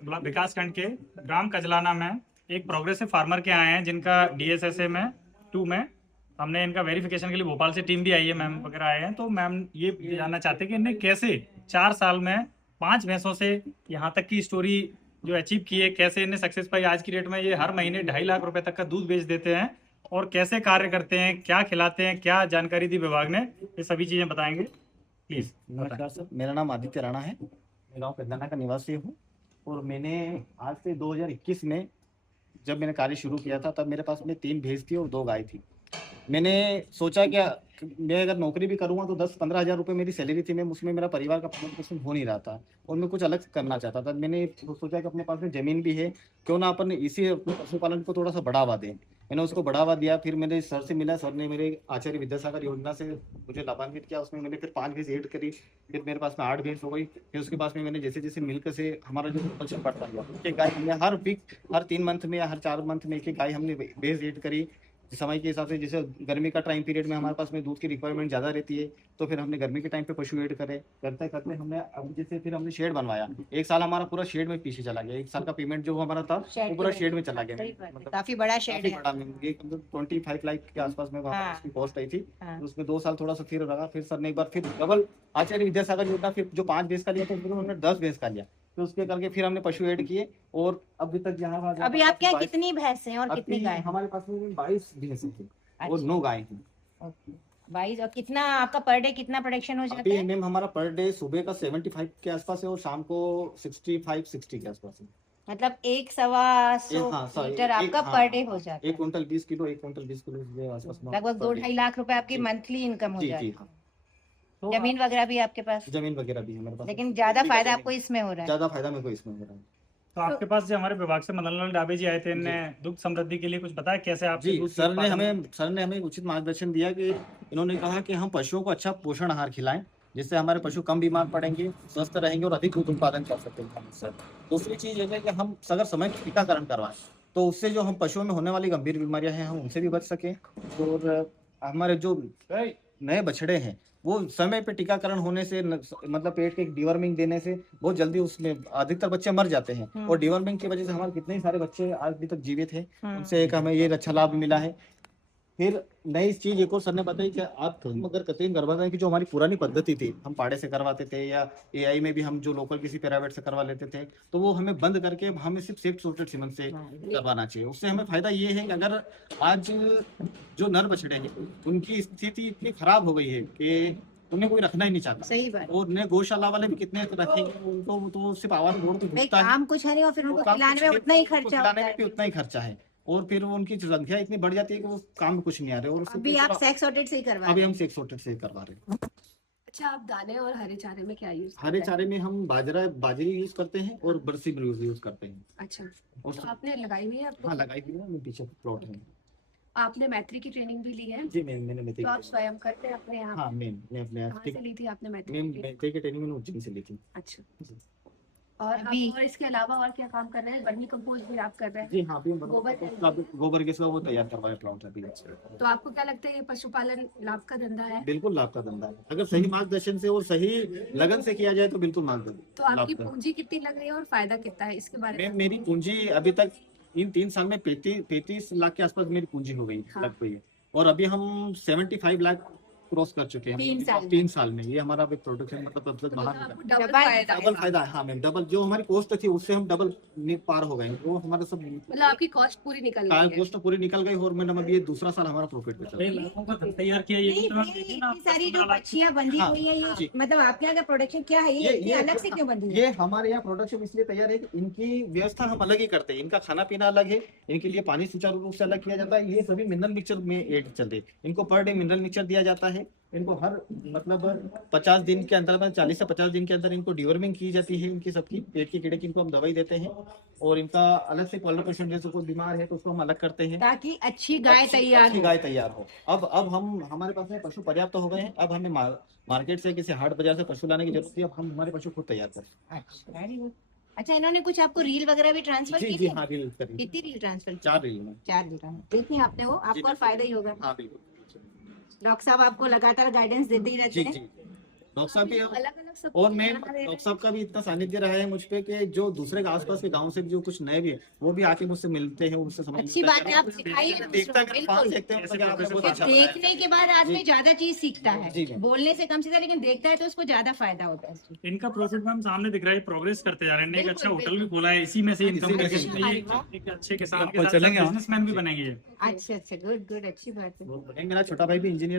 विकास खंड के ग्राम कजलाना में एक प्रोग्रेसिव फार्मर के आए हैं जिनका DSSA में 2 में हमने इनका वेरिफिकेशन के लिए भोपाल से टीम भी आई है, मैम वगैरह आए हैं। तो मैम ये जानना चाहते हैं कि इन्हें कैसे 4 साल में 5 भैंसों से यहाँ तक की स्टोरी जो अचीव की है, कैसे इन्हें सक्सेस पाई। आज की डेट में ये हर महीने 2.5 लाख रुपए तक का दूध बेच देते हैं और कैसे कार्य करते हैं, क्या खिलाते हैं, क्या जानकारी दी विभाग ने, ये सभी चीज़ें बताएंगे प्लीज। नमस्कार सर, मेरा नाम आदित्य राणा है। मैं गांव कजलाना का निवासी हूँ और मैंने आज से 2021 में जब मैंने कार्य शुरू किया था तब मेरे पास में 3 भैंस थी और 2 गाय थी। मैंने सोचा क्या मैं अगर नौकरी भी करूँगा तो 10-15 हज़ार रुपये मेरी सैलरी थी, मैं उसमें मेरा परिवार का पालन पोषण हो नहीं रहा था और मैं कुछ अलग करना चाहता था। मैंने सोचा कि अपने पास में ज़मीन भी है, क्यों ना अपन इसी अपने पशुपालन को थोड़ा सा बढ़ावा दें। मैंने उसको बढ़ावा दिया। फिर मेरे सर से मिला, सर ने मेरे आचार्य विद्यासागर योजना से मुझे लाभान्वित किया। उसमें मैंने फिर 5 भैंस ऐड करी, फिर मेरे पास में 8 भैंस हो गई। फिर उसके पास में मैंने जैसे जैसे मिल्क से हमारा जो कल्चर बढ़ता गया, एक गाय हमने हर वीक, हर 3 मंथ में या हर 4 मंथ में एक गाय हमने भैंस ऐड करी। समय के हिसाब से जैसे गर्मी का टाइम पीरियड में हमारे पास में दूध की रिक्वायरमेंट ज़्यादा रहती है, तो फिर हमने गर्मी के टाइम पे पशु ऐड करे। करते करते हमने अब जैसे फिर हमने शेड बनवाया। 1 साल हमारा पूरा शेड में पीछे चला गया। 1 साल का पेमेंट जो हमारा था वो पूरा शेड में चला गया। मतलब काफी बड़ा शेड है। बड़ा ये 25 लाख के आसपास में वहाँ उसकी कॉस्ट आई थी। तो उसमें 2 साल थोड़ा सा फिर लगा। फिर सर ने एक बार फिर डबल आचार्य विद्यासागर योजना, फिर जो 5 भैंस का लिया था फिर हमने 10 भैंस का लिया। तो उसके करके फिर हमने पशु ऐड किए और अभी तक यहाँ अभी आप क्या कितनी भैंस हैं और कितनी गाय? हमारे पास में 22 भैंस थी और 9 गाय थी। 22। और कितना आपका पर डे कितना प्रोडक्शन हो जाता अभी है? मैम हमारा पर डे सुबह का 75 के आसपास है और शाम को 65-60 के आसपास है। मतलब 1-1.25 हाँ, लीटर आपका पर डे हो जाता है। 1 क्विंटल 20 किलो, 1 क्विंटल 20 किलो के आसपास में लगभग 2-2.5 लाख रुपए आपकी मंथली इनकम हो जाती है। तो जमीन वगैरह भी आपके पास? जमीन वगैरह भी है मेरे पास, लेकिन ज्यादा फायदा आपको इसमें हो रहा है? ज्यादा फायदा मेरे को इसमें हो रहा है। तो आपके पास जो हमारे विभाग से मदन लाल डाबे जी आए थे, इन्हें दुग्ध समृद्धि के लिए कुछ बताया कैसे आप? जी, सर ने हमें उचित मार्गदर्शन दिया कि इन्होंने कहा कि हम पशुओं को अच्छा पोषण आहार खिलाएं, जिससे हमारे पशु कम बीमार पड़ेंगे, स्वस्थ रहेंगे और अधिक दूध उत्पादन कर सकेंगे। सर, दूसरी चीज ये है कि हम अगर समय पर टीकाकरण करवाएं तो उससे जो हम पशुओं में होने वाली गंभीर बीमारियां हैं हम उनसे भी बच सकें और हमारे जो नए बछड़े हैं वो समय पे टीकाकरण होने से मतलब पेट के डिवर्मिंग देने से बहुत जल्दी उसमें अधिकतर बच्चे मर जाते हैं और डिवर्मिंग की वजह से हमारे कितने ही सारे बच्चे आज भी तक जीवित हैं। उनसे एक हमें ये अच्छा लाभ मिला है। फिर नई चीज एक और सर ने बताई कि आप अगर कृत्रिम गर्भाधान की जो हमारी पुरानी पद्धति थी, हम पाड़े से करवाते थे या AI में भी हम जो लोकल किसी प्राइवेट से करवा लेते थे, तो वो हमें बंद करके हमें सिर्फ सेक्स सॉर्टेड सीमन से करवाना चाहिए। उससे हमें फायदा ये है कि अगर आज जो नर बछड़े हैं उनकी स्थिति इतनी खराब हो गई है कि उन्हें कोई रखना ही नहीं चाहता। सही बात। और नए गौशाला वाले भी कितने रखेंगे उनको, तो सिर्फ आवाज रोड तो घूमता है, काम कुछ है नहीं और फिर उनको खिलाने में उतना ही खर्चा होता है। उतना ही खर्चा है और फिर वो उनकी संख्या इतनी बढ़ जाती है कि वो काम में कुछ नहीं आ रहे। और अभी आप सेक्स सॉर्टेड से ही करवा रहे हैं? अभी हम सेक्स सॉर्टेड से ही करवा रहे हैं। अच्छा, आप दाने और हरे चारे में क्या यूज? हरे चारे में हम बाजरी यूज करते हैं और बरसी यूज करते हैं। अच्छा, और तो आपने लगाई हुई है आपको? हाँ, लगाई हुई है, पीछे प्लॉट है। आपने मैत्री की ट्रेनिंग भी ली है? जी मैंने मैत्री तो आप स्वयं करते हैं अपने यहाँ? हाँ, मैं अपने कहाँ से ली थी आपने मैत्री? मैत्री की ट्रेनिंग मैंने उज्जैन से ली थी। अच्छा, और आप और इसके अलावा और क्या काम कर रहे हैं? वर्मी कंपोस्ट भी आप कर रहे हैं? जी हाँ, अभी गोबर गैस का वो तैयार करवाया प्लॉट अभी। तो आपको क्या लगता है ये पशुपालन लाभ का धंधा है? बिल्कुल लाभ का धंधा है, अगर सही मार्गदर्शन से और सही लगन से किया जाए तो बिल्कुल मार्गदर्शन। तो आपकी पूंजी कितनी लग रही है और फायदा कितना है इसके बारे में? मेरी पूंजी अभी तक इन 3 साल में 35 लाख के आसपास मेरी पूंजी हो गई, लग गई है। और अभी हम 75 लाख क्रॉस कर चुके हैं 3 साल में। ये हमारा प्रोडक्शन मतलब बाहर डबल फायदा है। हाँ मैम, डबल जो हमारी कॉस्ट थी उससे हम डबल पार हो गए। वो हमारे सब मतलब आपकी कॉस्ट पूरी निकल गई है? कॉस्ट पूरी निकल गई और मैडम अभी ये दूसरा साल हमारा प्रॉफिट पे चल रहा है। तैयार किया ये सारी जो बच्चियां बंधी हुई है ये मतलब आपके यहाँ का प्रोडक्शन क्या है? ये अलग से क्यों बंधी है? ये हमारे यहाँ प्रोडक्शन इसलिए तैयार है कि इनकी व्यवस्था हम अलग ही करते हैं। इनका खाना पीना अलग है, इनके लिए पानी सुचारू रूप से अलग किया जाता है। ये सभी मिनरल मिक्सचर में एड चलते हैं। इनको पर डे मिनरल मिक्सचर दिया जाता है। इनको हर मतलब 50 दिन के अंदर में 40 से 50 दिन के अंदर इनको डिवर्मिंग की जाती है। इनकी सबकी पेट के कीड़े की इनको हम दवाई देते हैं और इनका अलग से कॉलर पेशेंट जैसे कोई बीमार है तो उसको हम अलग करते हैं ताकि अच्छी गाय तैयार हो। अब हम हमारे पास में पशु पर्याप्त हो गए हैं। अब हमें मार्केट से किसी हाट बाजार से पशु लाने की जरूरत है। अब हम हमारे पशु खुद तैयार करते हैं। अच्छा, इन्होंने कुछ आपको रील वगैरह भी ट्रांसफर की? जी हाँ, रील करी। कितनी रील ट्रांसफर? 4 रील में। 4 रील देखिए आपने, वो आपको और फायदा ही होगा। हाँ बिल्कुल, डॉक्टर साहब आपको लगातार गाइडेंस देते ही रहते हैं। डॉक्टर साहब भी अलग अलग सब और मैं बना रहे हैं। डॉक्टर साहब का भी इतना सानिध्य रहा है मुझ पे कि जो दूसरे आसपास के गांव से जो कुछ नए भी है वो भी आके मुझसे मिलते हैं, उनसे समझ अच्छी बात है, आप सिखाइए देखता दूसरों है को, कि बिल्कुल। पास देखते हैं तो क्या आपने बहुत अच्छा बताया। देखने के बाद आदमी ज्यादा चीज सीखता जी, है, जी। बोलने से कम सीखता है, लेकिन देखता है तो उसको ज्यादा फायदा होता है उससे। इनका प्रॉफिट मैम सामने दिख रहा है, प्रोग्रेस करते जा रहे हैं, एक बिल्कुल, अच्छा होटल भी बिल्कुल। खोला है, इसी में से इनकम करके इसी में ये अरे वाह। एक अच्छे किसान के आप साथ चलेंगे वहाँ? बिजनेसमैन भी बनेंगे ये। अच्छा अच्छा, गुड गुड, अच्छी बात है। एक मेरा छोटा भाई भी इंजीनियर